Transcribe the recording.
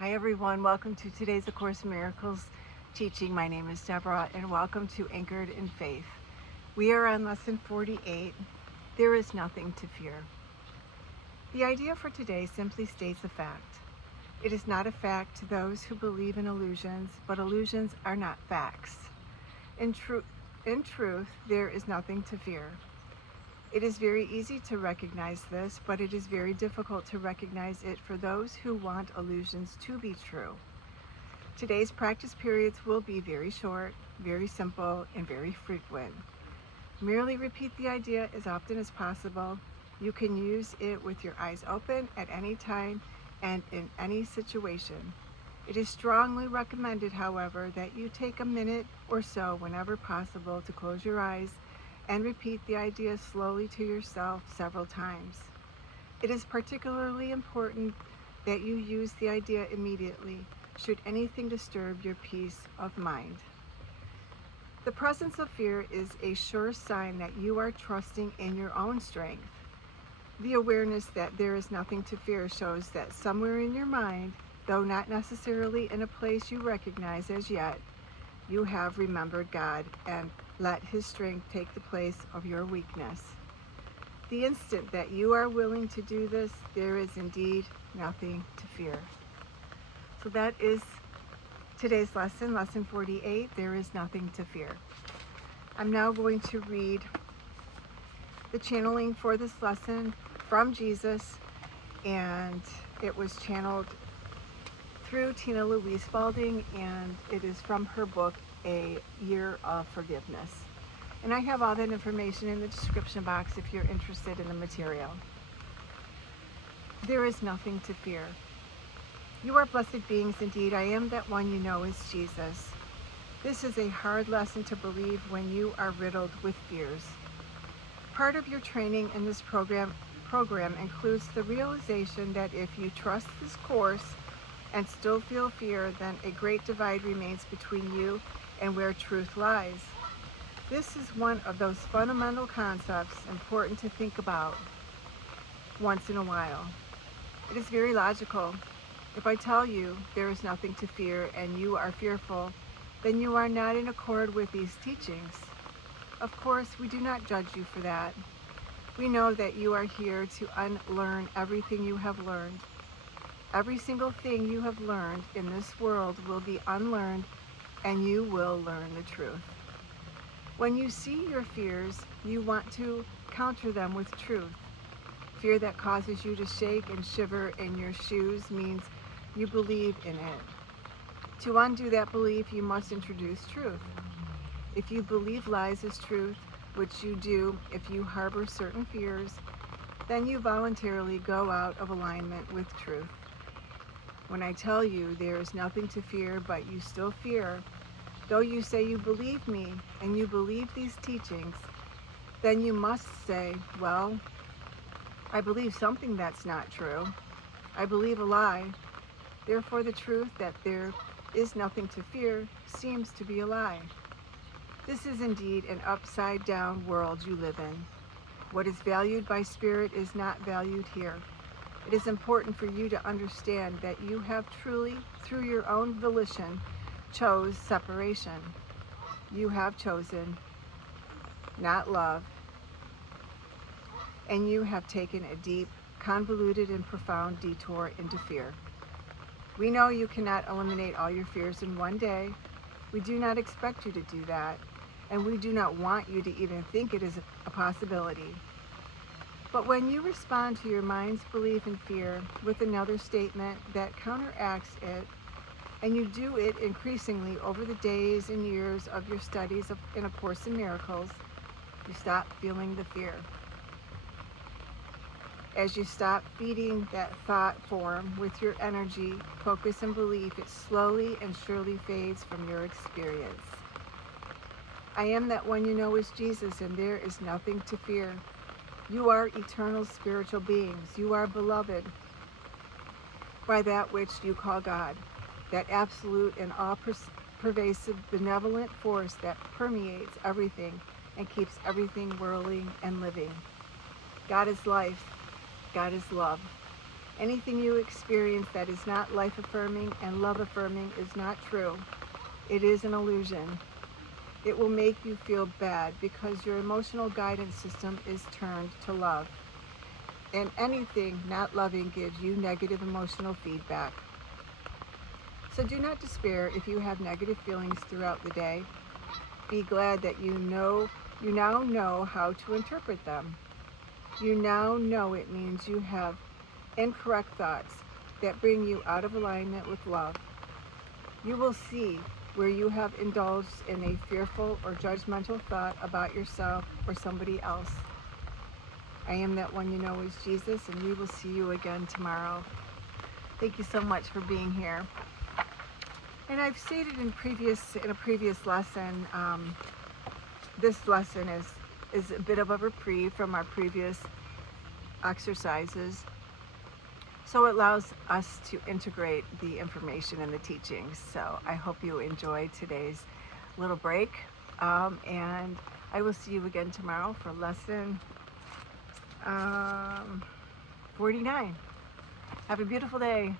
Hi everyone, welcome to today's A Course in Miracles teaching. My name is Deborah and welcome to Anchored in Faith. We are on lesson 48, There is Nothing to Fear. The idea for today simply states a fact. It is not a fact to those who believe in illusions, but illusions are not facts. In truth, there is nothing to fear. It is very easy to recognize this, but it is very difficult to recognize it for those who want illusions to be true. Today's practice periods will be very short, very simple, and very frequent. Merely repeat the idea as often as possible. You can use it with your eyes open at any time and in any situation. It is strongly recommended, however, that you take a minute or so whenever possible to close your eyes and repeat the idea slowly to yourself several times. It is particularly important that you use the idea immediately should anything disturb your peace of mind. The presence of fear is a sure sign that you are trusting in your own strength. The awareness that there is nothing to fear shows that somewhere in your mind, though not necessarily in a place you recognize as yet, you have remembered God and let His strength take the place of your weakness. The instant that you are willing to do this, there is indeed nothing to fear. So that is today's lesson, lesson 48, There is Nothing to Fear. I'm now going to read the channeling for this lesson from Jesus, and it was channeled through Tina Louise Spalding, and it is from her book, A Year of Forgiveness. And I have all that information in the description box if you're interested in the material. There is nothing to fear. You are blessed beings indeed. I am that one you know is Jesus. This is a hard lesson to believe when you are riddled with fears. Part of your training in this program includes the realization that if you trust this course and still feel fear, then a great divide remains between you and where truth lies. This is one of those fundamental concepts important to think about once in a while. It is very logical. If I tell you there is nothing to fear and you are fearful, then you are not in accord with these teachings. Of course, we do not judge you for that. We know that you are here to unlearn everything you have learned. Every single thing you have learned in this world will be unlearned, and you will learn the truth. When you see your fears, you want to counter them with truth. Fear that causes you to shake and shiver in your shoes means you believe in it. To undo that belief, you must introduce truth. If you believe lies as truth, which you do if you harbor certain fears, then you voluntarily go out of alignment with truth. When I tell you there is nothing to fear, but you still fear, though you say you believe me and you believe these teachings, then you must say, well, I believe something that's not true. I believe a lie. Therefore, the truth that there is nothing to fear seems to be a lie. This is indeed an upside-down world you live in. What is valued by spirit is not valued here. It is important for you to understand that you have truly, through your own volition, chose separation. You have chosen not love, and you have taken a deep, convoluted, and profound detour into fear. We know you cannot eliminate all your fears in one day. We do not expect you to do that, and we do not want you to even think it is a possibility. But when you respond to your mind's belief in fear with another statement that counteracts it, and you do it increasingly over the days and years of your studies in A Course in Miracles, you stop feeling the fear. As you stop feeding that thought form with your energy, focus, and belief, it slowly and surely fades from your experience. I am that one you know is Jesus, and there is nothing to fear. You are eternal spiritual beings. You are beloved by that which you call God, that absolute and all-pervasive benevolent force that permeates everything and keeps everything whirling and living. God is life. God is love. Anything you experience that is not life-affirming and love-affirming is not true. It is an illusion. It will make you feel bad because your emotional guidance system is turned to love. And anything not loving gives you negative emotional feedback. So do not despair if you have negative feelings throughout the day. Be glad that you now know how to interpret them. You now know it means you have incorrect thoughts that bring you out of alignment with love. You will see where you have indulged in a fearful or judgmental thought about yourself or somebody else. I am that one you know is Jesus, and we will see you again tomorrow. Thank you so much for being here. And I've stated in a previous lesson, this lesson is a bit of a reprieve from our previous exercises. So it allows us to integrate the information and the teachings. So I hope you enjoyed today's little break. And I will see you again tomorrow for lesson 49. Have a beautiful day.